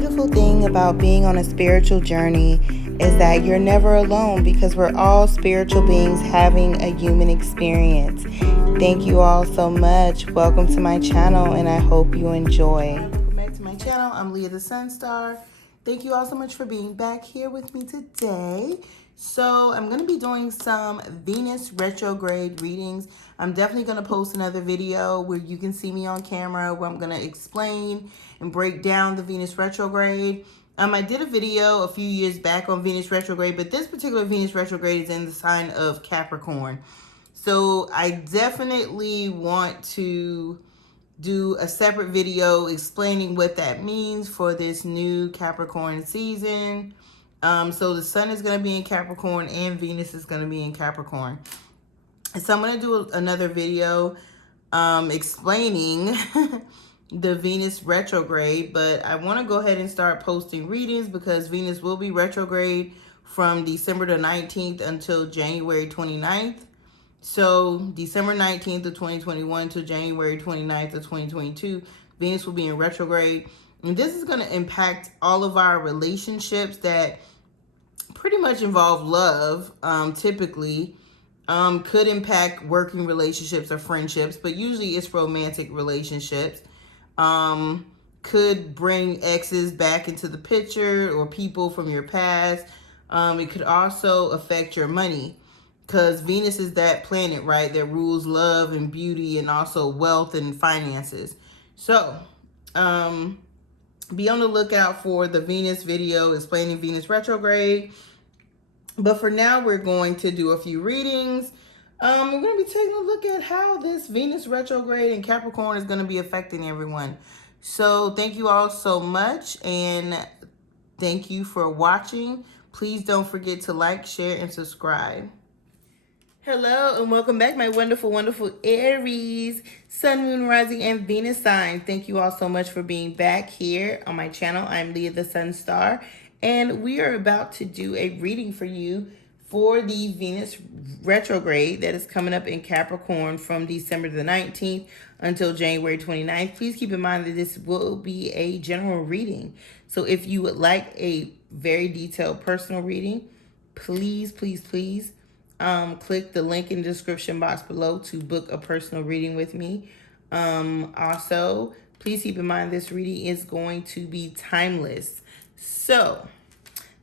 beautiful thing about being on a spiritual journey is that you're never alone because we're all spiritual beings having a human experience. Thank you all so much. Welcome to my channel and I hope you enjoy. Welcome back to my channel. I'm Lia the Sun Star. Thank you all so much for being back here with me today. So I'm going to be doing some Venus retrograde readings. I'm definitely going to post another video where you can see me on camera where I'm going to explain and break down the Venus retrograde. I did a video a few years back on Venus retrograde, but this particular Venus retrograde is in the sign of Capricorn. So I definitely want to do a separate video explaining what that means for this new Capricorn season. So the sun is going to be in Capricorn and Venus is going to be in Capricorn. And so I'm going to do another video explaining the Venus retrograde, but I want to go ahead and start posting readings because Venus will be retrograde from December the 19th until January 29th. So December 19th of 2021 to January 29th of 2022, Venus will be in retrograde. And this is going to impact all of our relationships that pretty much involve love, typically. Could impact working relationships or friendships, but usually it's romantic relationships. Could bring exes back into the picture or people from your past. It could also affect your money because Venus is that planet, right, that rules love and beauty and also wealth and finances. So, be on the lookout for the Venus video explaining Venus retrograde. But for now, we're going to do a few readings. We're going to be taking a look at how this Venus retrograde in Capricorn is going to be affecting everyone. So thank you all so much, and thank you for watching. Please don't forget to like, share, and subscribe. Hello, and welcome back, my wonderful, wonderful Aries, Sun, Moon, Rising, and Venus sign. Thank you all so much for being back here on my channel. I'm Lia the Sun Star, and we are about to do a reading for you for the Venus retrograde that is coming up in Capricorn from December the 19th until January 29th. Please keep in mind that this will be a general reading. So if you would like a very detailed personal reading, please, please, please, click the link in the description box below to book a personal reading with me. Also, please keep in mind this reading is going to be timeless. So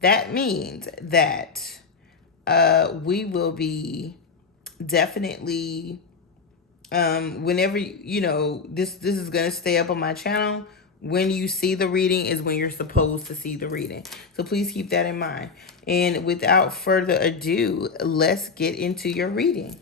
that means that we will be definitely, whenever, you know, this is going to stay up on my channel. When you see the reading is when you're supposed to see the reading. So please keep that in mind. And without further ado, let's get into your reading.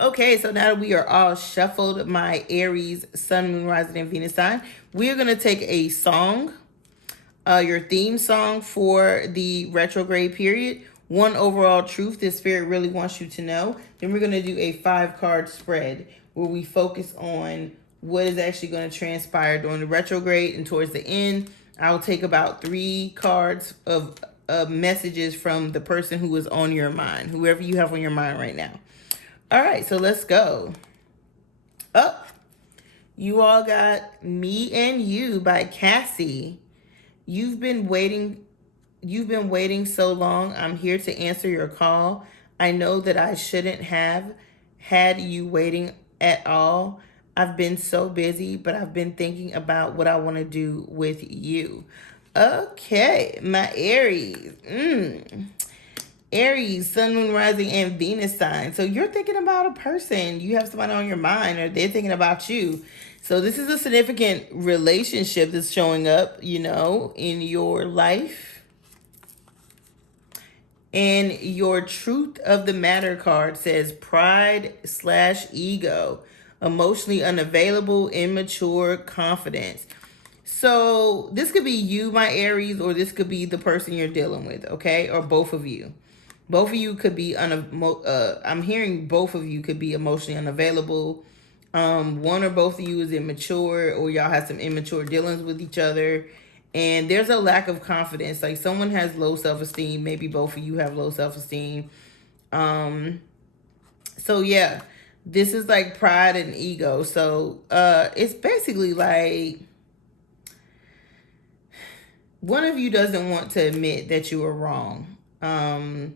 Okay, so now that we are all shuffled, my Aries, Sun, Moon, Rising, and Venus sign, we are going to take a song, your theme song for the retrograde period, one overall truth that Spirit really wants you to know. Then we're going to do a 5-card spread where we focus on what is actually going to transpire during the retrograde, and towards the end, I'll take about 3 cards of messages from the person who is on your mind, whoever you have on your mind right now. All right, so let's go. Oh, you all got Me and You by Cassie. You've been waiting so long. I'm here to answer your call. I know that I shouldn't have had you waiting at all. I've been so busy, but I've been thinking about what I want to do with you. Okay, my Aries. Aries, Sun, Moon, Rising, and Venus sign. So you're thinking about a person. You have somebody on your mind, or they're thinking about you. So this is a significant relationship that's showing up, you know, in your life. And your Truth of the Matter card says pride/ego, emotionally unavailable, immature, confidence. So this could be you, my Aries, or this could be the person you're dealing with, okay? Or both of you. Both of you could be, I'm hearing both of you could be emotionally unavailable, One or both of you is immature, or y'all have some immature dealings with each other, and there's a lack of confidence. Like someone has low self-esteem, maybe both of you have low self-esteem. So yeah, this is like pride and ego. So it's basically like one of you doesn't want to admit that you were wrong. And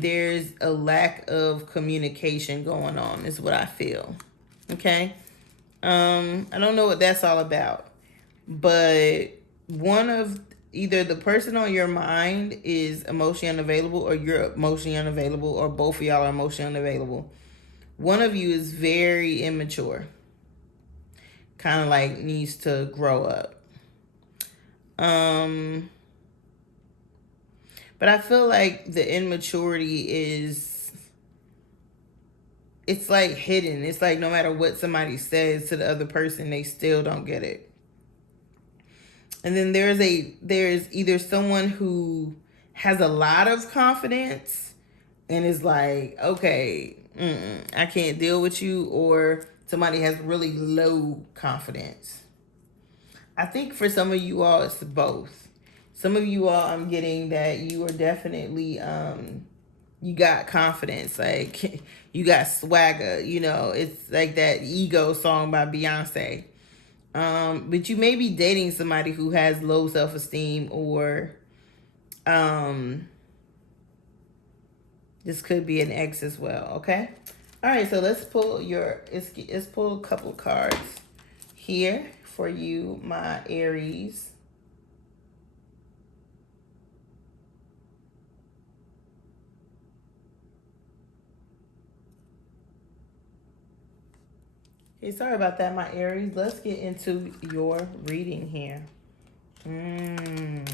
there's a lack of communication going on, is what I feel. Okay. I don't know what that's all about, but one of either the person on your mind is emotionally unavailable, or you're emotionally unavailable, or both of y'all are emotionally unavailable. One of you is very immature, kind of like needs to grow up. But I feel like the immaturity is, it's like hidden. It's like no matter what somebody says to the other person, they still don't get it. And then there's either someone who has a lot of confidence and is like, okay, I can't deal with you, or somebody has really low confidence. I think for some of you all, it's both. Some of you all, I'm getting that you are definitely, you got confidence, like you got swagger. You know, it's like that ego song by Beyonce. But you may be dating somebody who has low self-esteem, or this could be an ex as well. Okay. All right. So let's pull let's pull a couple cards here for you, my Aries. Okay, sorry about that, my Aries. Let's get into your reading here. Mm.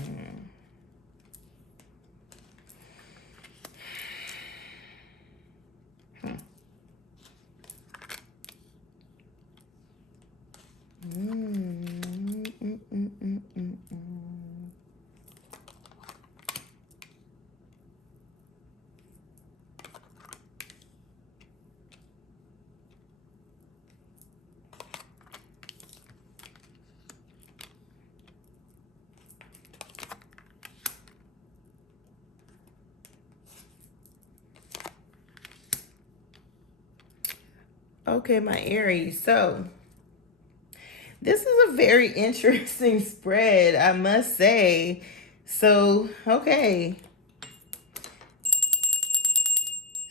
Okay, my Aries. So this is a very interesting spread, I must say. So, okay.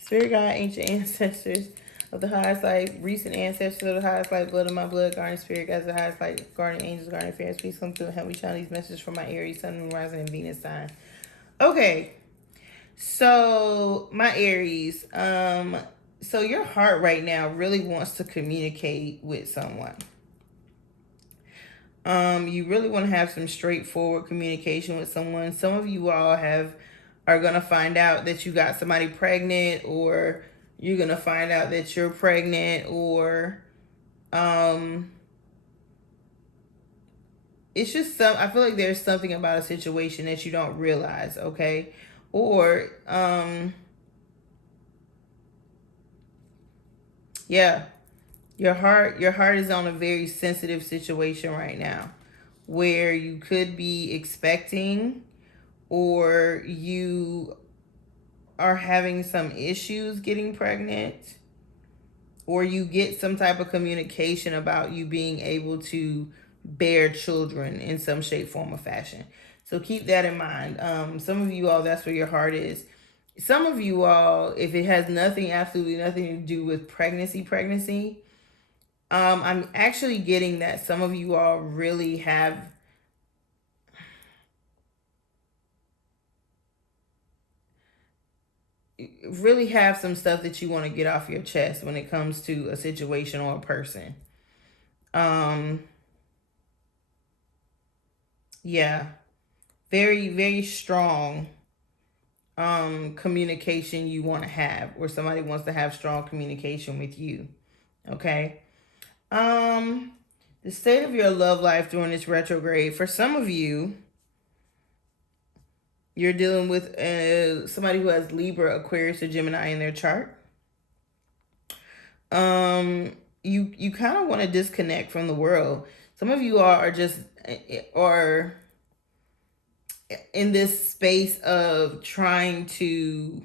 Spirit guide, ancient ancestors of the highest light, recent ancestors of the highest light, blood of my blood, guardian spirit guides, the highest light, guardian angels, guardian fairies, please come through and help me channel these messages from my Aries, Sun, Moon, Rising, and Venus sign. Okay, so my Aries, so your heart right now really wants to communicate with someone. You really want to have some straightforward communication with someone. Some of you all are gonna find out that you got somebody pregnant, or you're gonna find out that you're pregnant, or it's just I feel like there's something about a situation that you don't realize, okay? Or yeah, your heart is on a very sensitive situation right now, where you could be expecting, or you are having some issues getting pregnant, or you get some type of communication about you being able to bear children in some shape, form, or fashion. So keep that in mind. Some of you all, that's where your heart is. Some of you all, if it has absolutely nothing to do with pregnancy, I'm actually getting that some of you all really have some stuff that you want to get off your chest when it comes to a situation or a person. Yeah, very, very strong communication you want to have, or somebody wants to have strong communication with you. Okay. Um, the state of your love life during this retrograde, for some of you, you're dealing with somebody who has Libra, Aquarius, or Gemini in their chart. You kind of want to disconnect from the world. Some of you are just are in this space of trying to,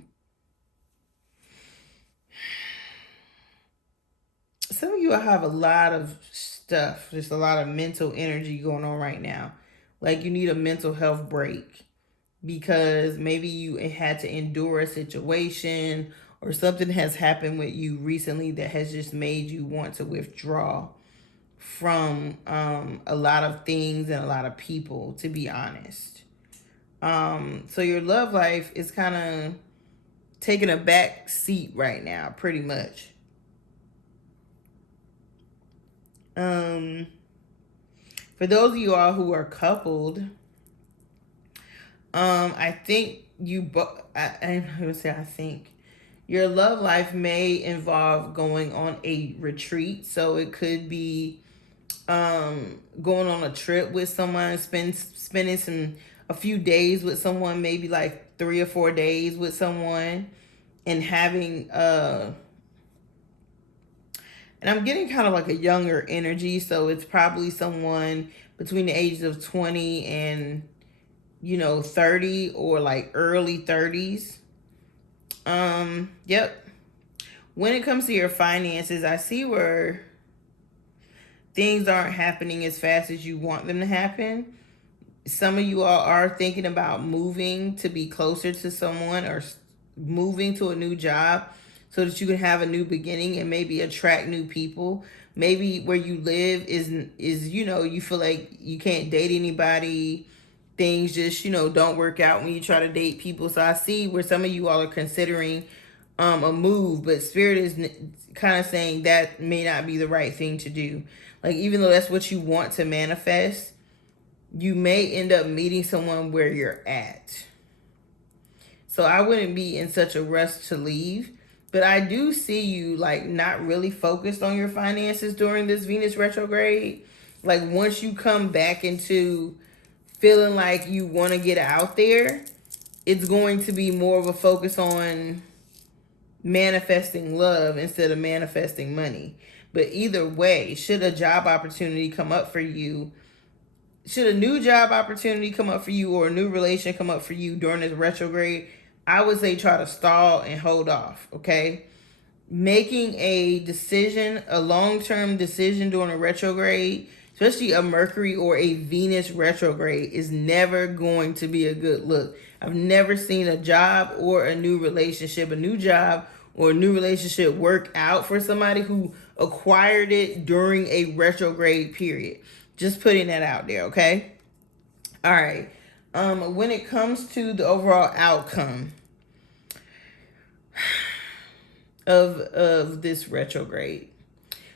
some of you have a lot of stuff, just a lot of mental energy going on right now. Like you need a mental health break because maybe you had to endure a situation or something has happened with you recently that has just made you want to withdraw from a lot of things and a lot of people, to be honest. So your love life is kind of taking a back seat right now, pretty much. For those of you all who are coupled, I think you both. I'm gonna say I think your love life may involve going on a retreat. So it could be going on a trip with someone, spending a few days with someone, maybe like 3 or 4 days with someone, and having and I'm getting kind of like a younger energy, so it's probably someone between the ages of 20 and 30, or like early 30s. Yep. When it comes to your finances, I see where things aren't happening as fast as you want them to happen. Some of you all are thinking about moving to be closer to someone, or moving to a new job so that you can have a new beginning and maybe attract new people. Maybe where you live is you feel like you can't date anybody. Things just don't work out when you try to date people. So I see where some of you all are considering a move, but spirit is kind of saying that may not be the right thing to do. Like, even though that's what you want to manifest, you may end up meeting someone where you're at. So I wouldn't be in such a rush to leave. But I do see you like not really focused on your finances during this Venus retrograde. Like once you come back into feeling like you want to get out there, it's going to be more of a focus on manifesting love instead of manifesting money. But either way, should a job opportunity come up for you, should a new job opportunity come up for you, or a new relation come up for you during this retrograde, I would say try to stall and hold off, okay? Making a decision, a long-term decision during a retrograde, especially a Mercury or a Venus retrograde, is never going to be a good look. I've never seen a job or a new relationship, a new job or a new relationship work out for somebody who acquired it during a retrograde period. Just putting that out there, okay? All right. When it comes to the overall outcome of this retrograde,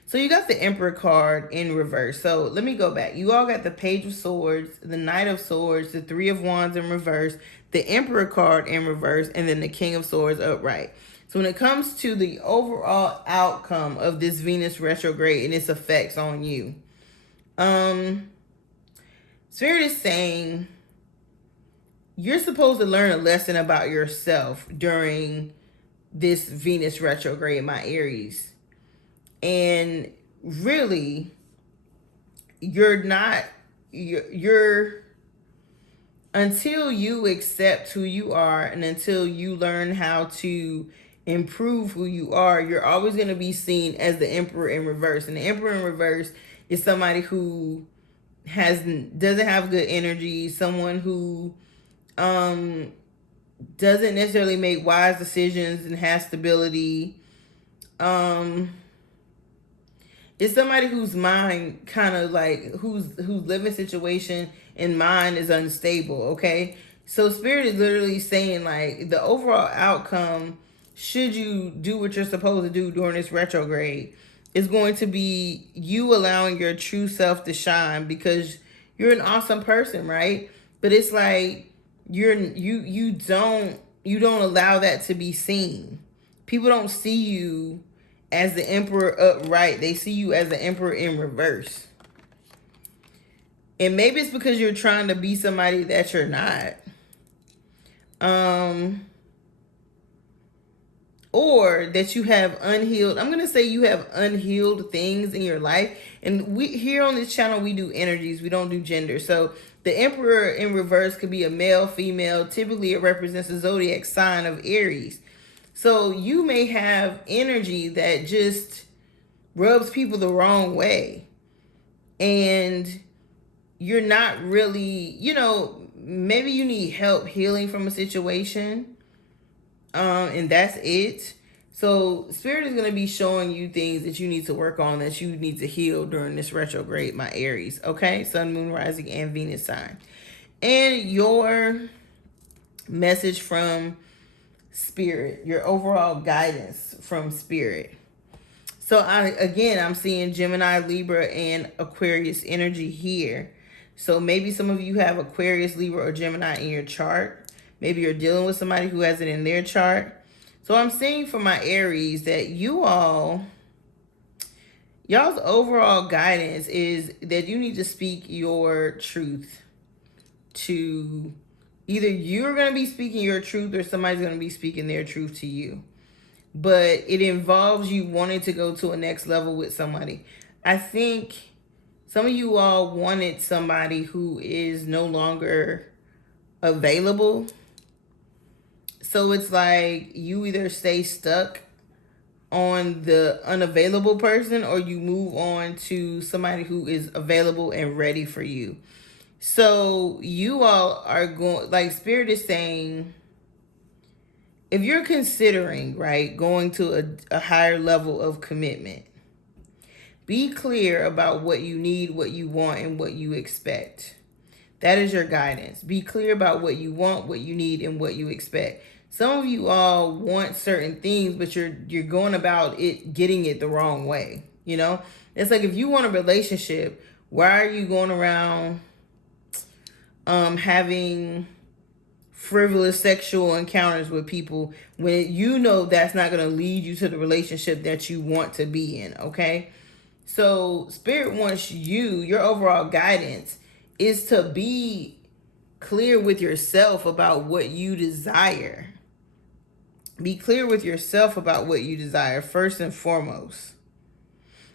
so you got the Emperor card in reverse. So let me go back. You all got the Page of Swords, the Knight of Swords, the Three of Wands in reverse, the Emperor card in reverse, and then the King of Swords upright. So when it comes to the overall outcome of this Venus retrograde and its effects on you, Spirit is saying you're supposed to learn a lesson about yourself during this Venus retrograde, my Aries. And really, you're until you accept who you are and until you learn how to improve who you are, you're always going to be seen as the Emperor in reverse. And the Emperor in reverse is somebody who doesn't have good energy, someone who doesn't necessarily make wise decisions and has stability. It's somebody whose mind kind of like whose living situation and mind is unstable, okay? So Spirit is literally saying like the overall outcome, should you do what you're supposed to do during this retrograde, is going to be you allowing your true self to shine, because you're an awesome person, right? But it's like you don't allow that to be seen. People don't see you as the Emperor upright. They see you as the Emperor in reverse. And maybe it's because you're trying to be somebody that you're not. or that you have unhealed, I'm going to say you have unhealed things in your life. And we here on this channel, we do energies, we don't do gender. So the Emperor in reverse could be a male, female. Typically it represents the zodiac sign of Aries. So you may have energy that just rubs people the wrong way, and you're not really, maybe you need help healing from a situation, and that's it. So Spirit is going to be showing you things that you need to work on, that you need to heal during this retrograde, my Aries. Okay, Sun, Moon, Rising, and Venus sign. And your message from Spirit, your overall guidance from Spirit. So I'm seeing Gemini, Libra, and Aquarius energy here. So maybe some of you have Aquarius, Libra, or Gemini in your chart. Maybe you're dealing with somebody who has it in their chart. So I'm seeing for my Aries that y'all's overall guidance is that you need to speak your truth to, either you're going to be speaking your truth or somebody's going to be speaking their truth to you. But it involves you wanting to go to a next level with somebody. I think some of you all wanted somebody who is no longer available. So it's like you either stay stuck on the unavailable person, or you move on to somebody who is available and ready for you. So you all are going, like Spirit is saying, if you're considering, right, going to a higher level of commitment, be clear about what you need, what you want, and what you expect. That is your guidance. Be clear about what you want, what you need, and what you expect. Some of you all want certain things, but you're going about it, getting it the wrong way. It's like, if you want a relationship, why are you going around having frivolous sexual encounters with people when you know that's not going to lead you to the relationship that you want to be in? Okay, so Spirit wants you, your overall guidance is to be clear with yourself about what you desire. Be clear with yourself about what you desire first and foremost,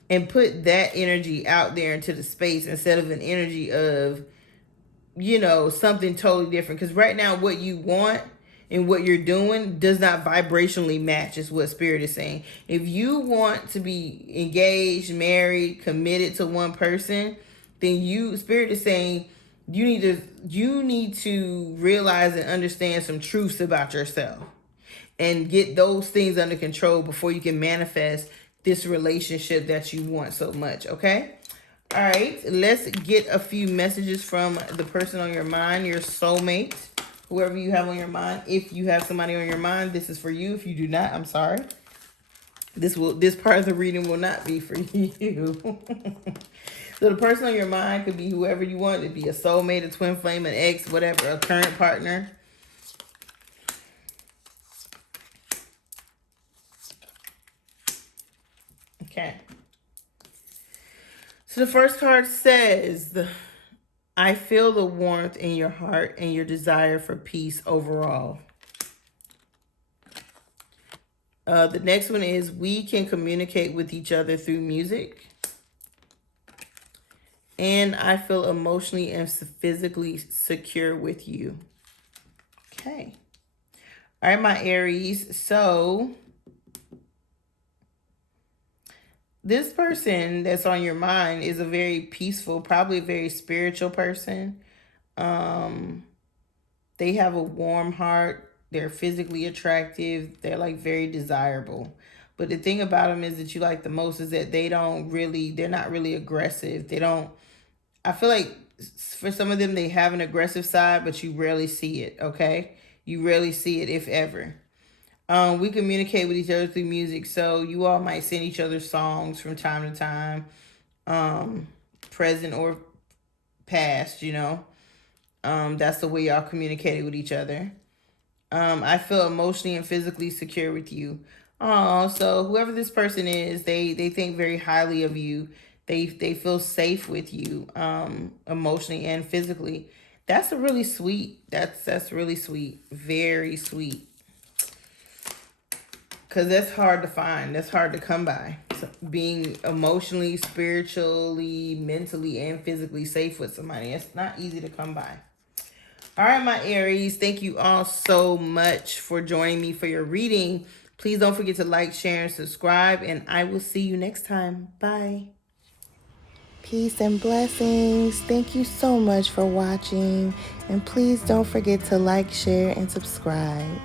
and put that energy out there into the space instead of an energy of something totally different. Because right now what you want and what you're doing does not vibrationally match, is what Spirit is saying. If you want to be engaged, married, committed to one person, then Spirit is saying you need to realize and understand some truths about yourself and get those things under control before you can manifest this relationship that you want so much. Okay, all right, let's get a few messages from the person on your mind, your soulmate, whoever you have on your mind. If you have somebody on your mind, this is for you. If you do not, I'm sorry. This part of the reading will not be for you. So the person on your mind could be whoever you want. It could be a soulmate, a twin flame, an ex, whatever, a current partner. Okay. So the first card says, I feel the warmth in your heart and your desire for peace overall. The next one is, we can communicate with each other through music. And I feel emotionally and physically secure with you. Okay. All right, my Aries. So this person that's on your mind is a very peaceful, probably a very spiritual person. They have a warm heart. They're physically attractive. They're like very desirable. But the thing about them is that you like the most is that they're not really aggressive. I feel like for some of them, they have an aggressive side, but you rarely see it. Okay. You rarely see it, if ever. We communicate with each other through music, so you all might send each other songs from time to time, present or past, that's the way y'all communicated with each other. I feel emotionally and physically secure with you. So whoever this person is, they think very highly of you. They feel safe with you, emotionally and physically. That's a really sweet. That's really sweet. Very sweet. because that's hard to find. That's hard to come by. So being emotionally, spiritually, mentally, and physically safe with somebody. It's not easy to come by. All right, my Aries. Thank you all so much for joining me for your reading. Please don't forget to like, share, and subscribe. And I will see you next time. Bye. Peace and blessings. Thank you so much for watching. And please don't forget to like, share, and subscribe.